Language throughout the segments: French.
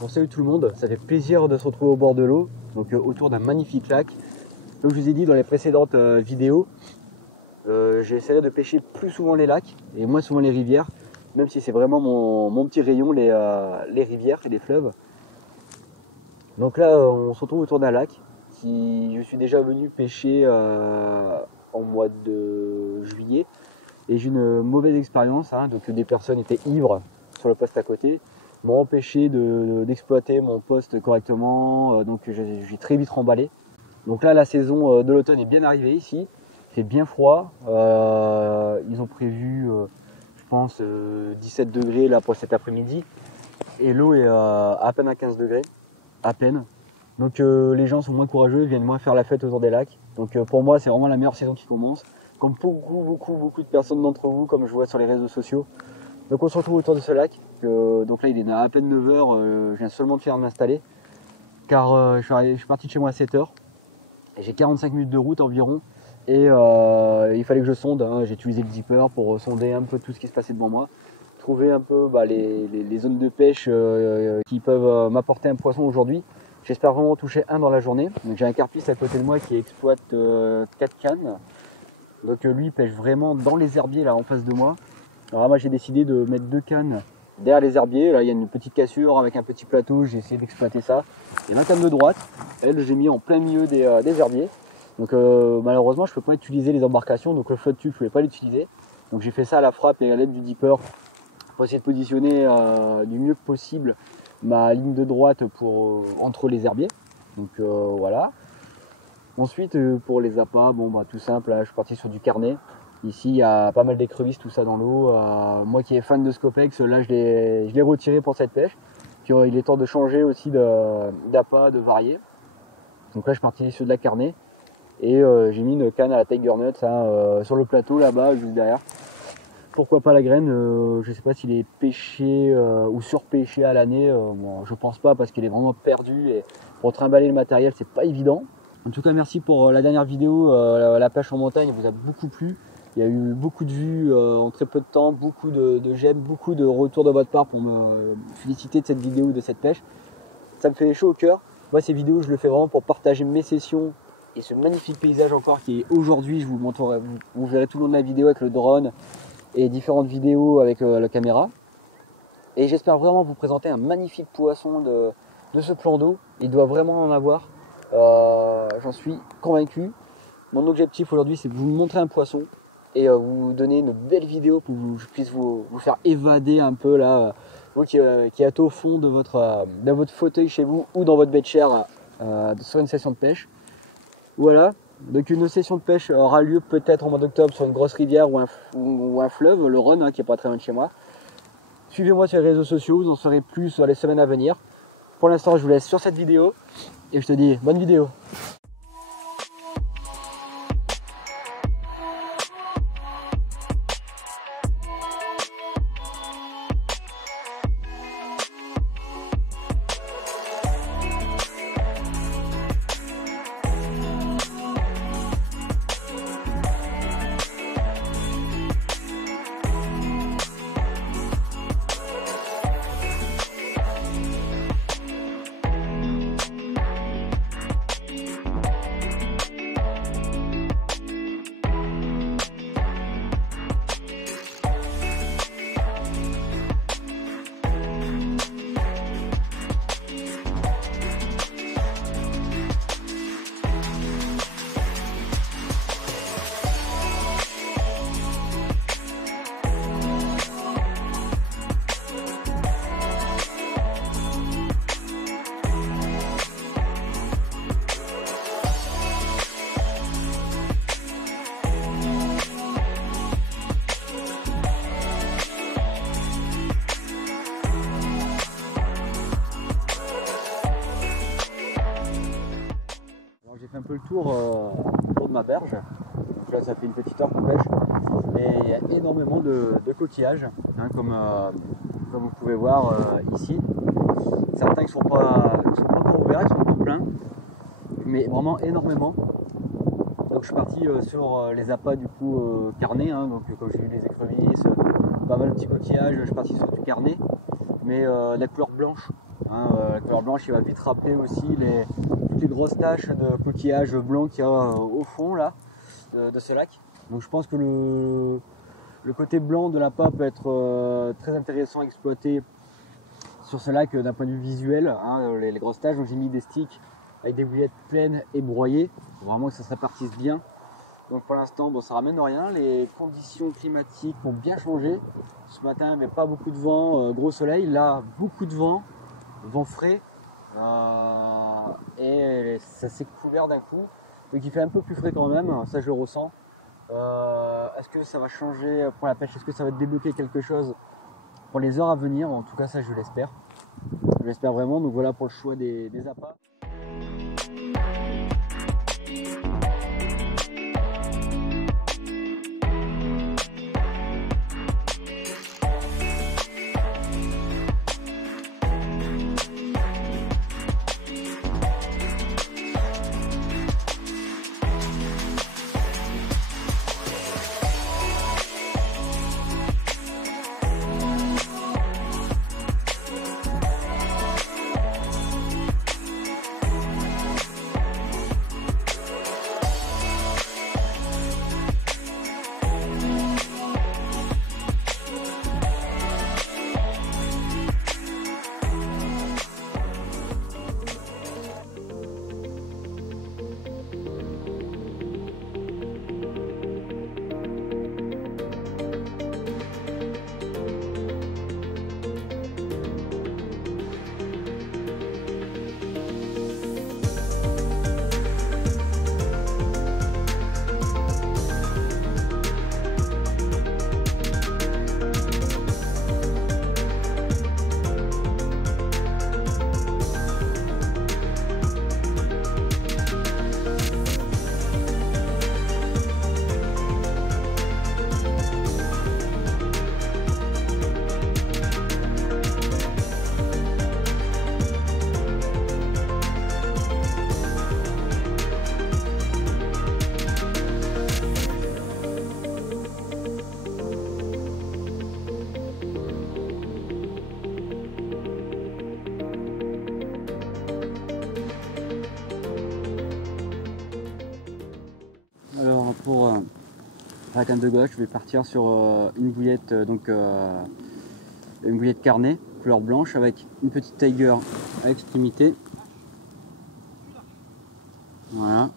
Bon, salut tout le monde, ça fait plaisir de se retrouver au bord de l'eau, donc autour d'un magnifique lac. Comme je vous ai dit dans les précédentes vidéos, j'essaierai de pêcher plus souvent les lacs et moins souvent les rivières, même si c'est vraiment mon petit rayon, les rivières et les fleuves. Donc là, on se retrouve autour d'un lac qui je suis déjà venu pêcher en mois de juillet et j'ai une mauvaise expérience, hein, donc des personnes étaient ivres sur le poste à côté, m'ont empêché d'exploiter mon poste correctement, donc j'ai très vite remballé. Donc là, la saison de l'automne est bien arrivée ici, c'est bien froid, ils ont prévu, je pense, 17 degrés là pour cet après-midi, et l'eau est à peine à 15 degrés, à peine. Donc les gens sont moins courageux, viennent moins faire la fête autour des lacs. Donc pour moi, c'est vraiment la meilleure saison qui commence, comme beaucoup de personnes d'entre vous, comme je vois sur les réseaux sociaux. Donc on se retrouve autour de ce lac, donc là il est à peine 9h, je viens seulement de faire m'installer, car je suis parti de chez moi à 7h, et j'ai 45 minutes de route environ, et il fallait que je sonde, hein. J'ai utilisé le zipper pour sonder un peu tout ce qui se passait devant moi, trouver un peu les zones de pêche qui peuvent m'apporter un poisson aujourd'hui. J'espère vraiment toucher un dans la journée. Donc j'ai un carpiste à côté de moi qui exploite 4 cannes, donc lui il pêche vraiment dans les herbiers là en face de moi. Alors là, moi j'ai décidé de mettre 2 cannes derrière les herbiers. Là il y a une petite cassure avec un petit plateau, j'ai essayé d'exploiter ça. Et ma canne de droite, elle j'ai mis en plein milieu des herbiers. Donc malheureusement je ne peux pas utiliser les embarcations, donc le flotte tube je ne pouvais pas l'utiliser. Donc j'ai fait ça à la frappe et à l'aide du dipper pour essayer de positionner du mieux possible ma ligne de droite entre les herbiers. Donc voilà. Ensuite pour les appâts, bon bah tout simple, là, je suis parti sur du carnet. Ici il y a pas mal d'écrevisses, tout ça dans l'eau. Moi qui est fan de Scopex, là je l'ai retiré pour cette pêche. Puis il est temps de changer aussi d'appât, de varier. Donc là je suis parti sur de la carnet. Et j'ai mis une canne à la Tiger Nuts sur le plateau là-bas, juste derrière. Pourquoi pas la graine, je ne sais pas s'il est pêché ou surpêché à l'année. Bon, je pense pas parce qu'il est vraiment perdu. Et pour trimballer le matériel, c'est pas évident. En tout cas, merci pour la dernière vidéo, la pêche en montagne, elle vous a beaucoup plu. Il y a eu beaucoup de vues en très peu de temps, beaucoup de j'aime, beaucoup de retours de votre part pour me féliciter de cette vidéo, de cette pêche. Ça me fait chaud au cœur. Moi, ces vidéos, je le fais vraiment pour partager mes sessions et ce magnifique paysage encore qui est aujourd'hui. Je vous montrerai, vous verrez tout le long de la vidéo avec le drone et différentes vidéos avec la caméra. Et j'espère vraiment vous présenter un magnifique poisson de ce plan d'eau. Il doit vraiment en avoir. J'en suis convaincu. Mon objectif aujourd'hui, c'est de vous montrer un poisson et vous donner une belle vidéo pour que je puisse vous faire évader un peu là, vous qui êtes au fond de votre fauteuil chez vous ou dans votre baie de chair sur une session de pêche. Voilà, donc une session de pêche aura lieu peut-être en mois d'octobre sur une grosse rivière ou un fleuve, le Rhône, hein, qui est pas très loin de chez moi. Suivez-moi sur les réseaux sociaux, vous en saurez plus dans les semaines à venir. Pour l'instant, je vous laisse sur cette vidéo et je te dis bonne vidéo. Un peu le tour de ma berge. Donc là ça fait une petite heure qu'on pêche et il y a énormément de coquillages, hein, comme vous pouvez voir ici. Certains qui sont pas encore ouverts, ils sont encore pleins, mais vraiment énormément. Donc je suis parti sur les appâts du coup carnet, hein, donc comme j'ai vu les écrevisses, pas mal de petits coquillages, je suis parti sur du carnet, mais la couleur blanche. Hein, la couleur blanche, il va vite rappeler aussi toutes les grosses taches de coquillage blanc qu'il y a au fond là, de ce lac. Donc je pense que le côté blanc de l'appât peut être très intéressant à exploiter sur ce lac d'un point de vue visuel, hein, les grosses taches. Donc j'ai mis des sticks avec des bouillettes pleines et broyées, pour vraiment que ça se répartisse bien. Donc pour l'instant, bon, ça ramène rien. Les conditions climatiques ont bien changé. Ce matin, il n'y avait pas beaucoup de vent, gros soleil. Là, beaucoup de vent frais. Et ça s'est couvert d'un coup. Donc il fait un peu plus frais quand même, ça je le ressens. Est-ce que ça va changer pour la pêche? Est-ce que ça va débloquer quelque chose pour les heures à venir? En tout cas, ça je l'espère. Je l'espère vraiment. Donc voilà pour le choix des appâts. Pour la canne de gauche, je vais partir sur une bouillette une bouillette carnet couleur blanche avec une petite tiger à l'extrémité. Voilà.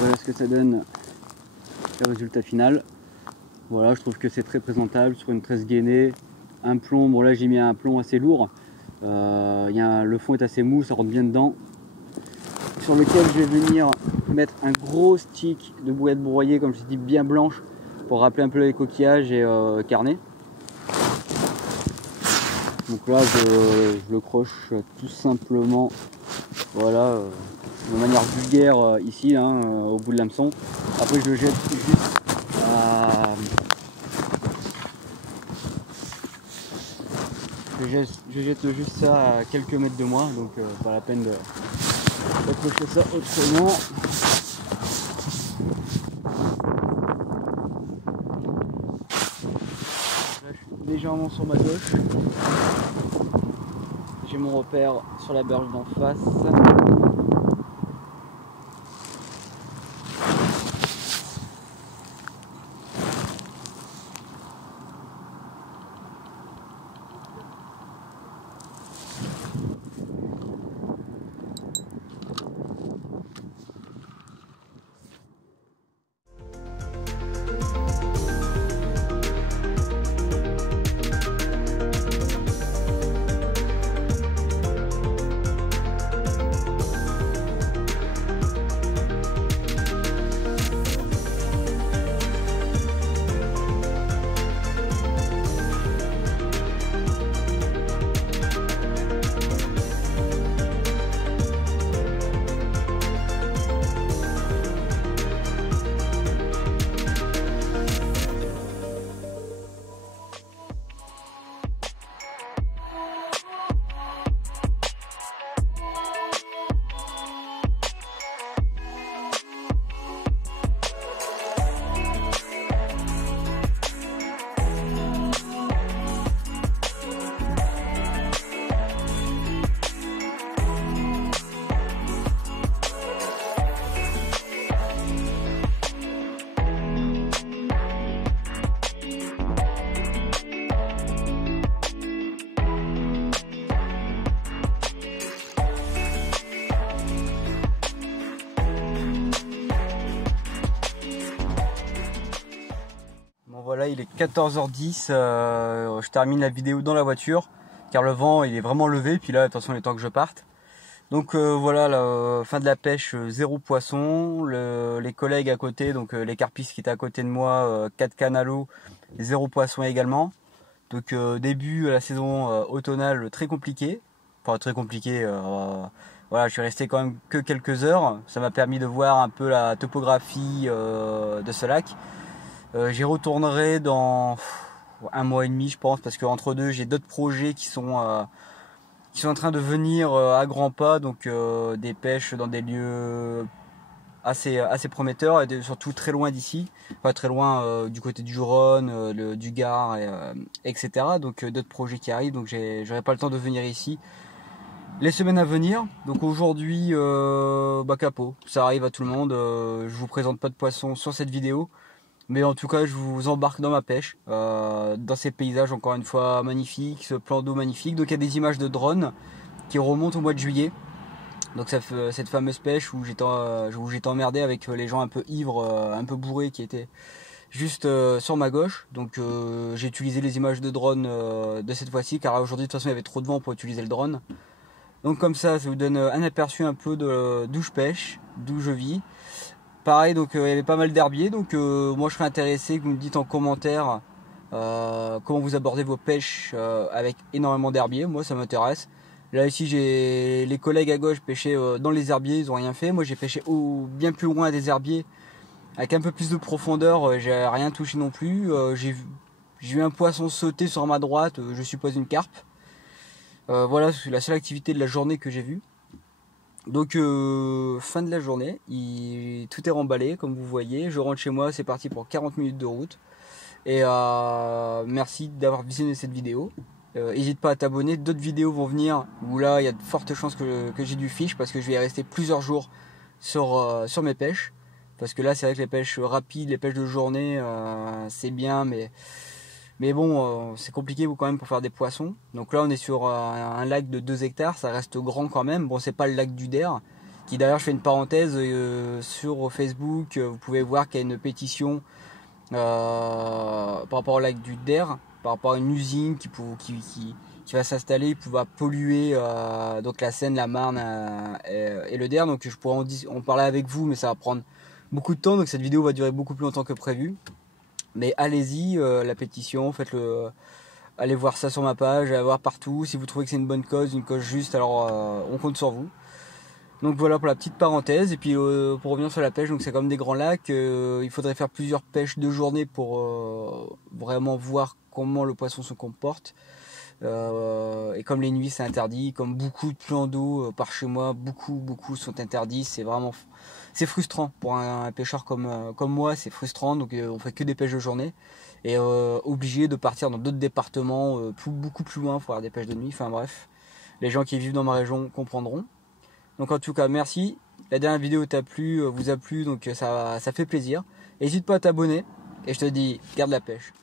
Voilà ce que ça donne, le résultat final. Voilà, je trouve que c'est très présentable sur une tresse gainée. Un plomb, bon là j'ai mis un plomb assez lourd, le fond est assez mou, ça rentre bien dedans, sur lequel je vais venir mettre un gros stick de bouillette broyée, comme je dis, bien blanche, pour rappeler un peu les coquillages et carnet. Donc là je le croche tout simplement, voilà, de manière vulgaire ici, hein, au bout de l'hameçon. Après je le jette juste Je jette juste ça à quelques mètres de moi, donc pas la peine d'accrocher ça autrement. Là, je suis légèrement sur ma gauche. J'ai mon repère sur la berge d'en face. là il est 14h10, je termine la vidéo dans la voiture car le vent il est vraiment levé, puis là de toute façon il est temps que je parte. Donc voilà, la fin de la pêche, zéro poisson. Les collègues à côté, donc les carpistes qui étaient à côté de moi, 4 cannes à l'eau, zéro poisson également. Donc début de la saison automnale très compliqué. Enfin très compliqué, voilà, je suis resté quand même que quelques heures. Ça m'a permis de voir un peu la topographie de ce lac. J'y retournerai dans un mois et demi je pense, parce qu'entre deux j'ai d'autres projets qui sont en train de venir à grands pas, donc des pêches dans des lieux assez prometteurs et surtout très loin d'ici, pas très loin du côté du Rhône, du Gard, etc. Donc d'autres projets qui arrivent, donc j'aurai pas le temps de venir ici les semaines à venir. Donc aujourd'hui, capot, ça arrive à tout le monde. Je vous présente pas de poisson sur cette vidéo, mais en tout cas je vous embarque dans ma pêche, dans ces paysages encore une fois magnifiques, ce plan d'eau magnifique. Donc il y a des images de drone qui remontent au mois de juillet. Donc ça fait cette fameuse pêche où j'étais emmerdé avec les gens un peu ivres, un peu bourrés qui étaient juste sur ma gauche. Donc j'ai utilisé les images de drone de cette fois-ci, car aujourd'hui de toute façon il y avait trop de vent pour utiliser le drone. Donc comme ça vous donne un aperçu un peu d'où je pêche, d'où je vis. Pareil, donc il y avait pas mal d'herbiers, donc moi je serais intéressé que vous me dites en commentaire comment vous abordez vos pêches avec énormément d'herbiers. Moi ça m'intéresse. Là ici j'ai les collègues à gauche pêchaient dans les herbiers, ils ont rien fait. Moi j'ai pêché bien plus loin des herbiers avec un peu plus de profondeur, j'ai rien touché non plus. J'ai vu un poisson sauter sur ma droite, je suppose une carpe. Voilà, c'est la seule activité de la journée que j'ai vue. Donc fin de la journée, tout est remballé comme vous voyez. Je rentre chez moi, c'est parti pour 40 minutes de route. Et merci d'avoir visionné cette vidéo. N'hésite pas à t'abonner, d'autres vidéos vont venir où là il y a de fortes chances que j'ai du fiche, parce que je vais y rester plusieurs jours sur mes pêches. Parce que là c'est vrai que les pêches rapides, les pêches de journée c'est bien, mais bon c'est compliqué quand même pour faire des poissons. Donc là on est sur un lac de 2 hectares, ça reste grand quand même. Bon, c'est pas le lac du Der, qui d'ailleurs, je fais une parenthèse sur Facebook, vous pouvez voir qu'il y a une pétition par rapport au lac du Der, par rapport à une usine qui va s'installer, qui va polluer donc la Seine, la Marne et le Der. Donc je pourrais en parler avec vous, mais ça va prendre beaucoup de temps, donc cette vidéo va durer beaucoup plus longtemps que prévu. Mais allez-y, la pétition, faites-le, allez voir ça sur ma page, allez voir partout. Si vous trouvez que c'est une bonne cause, une cause juste, alors on compte sur vous. Donc voilà pour la petite parenthèse. Et puis pour revenir sur la pêche, donc c'est comme des grands lacs, il faudrait faire plusieurs pêches de journée pour vraiment voir comment le poisson se comporte. Et comme les nuits c'est interdit, comme beaucoup de plans d'eau par chez moi, beaucoup sont interdits. C'est frustrant pour un pêcheur comme moi, c'est frustrant. Donc on fait que des pêches de journée et obligé de partir dans d'autres départements beaucoup plus loin pour faire des pêches de nuit. Enfin bref, les gens qui vivent dans ma région comprendront. Donc en tout cas merci, la dernière vidéo vous a plu, donc ça fait plaisir. N'hésite pas à t'abonner et je te dis garde la pêche.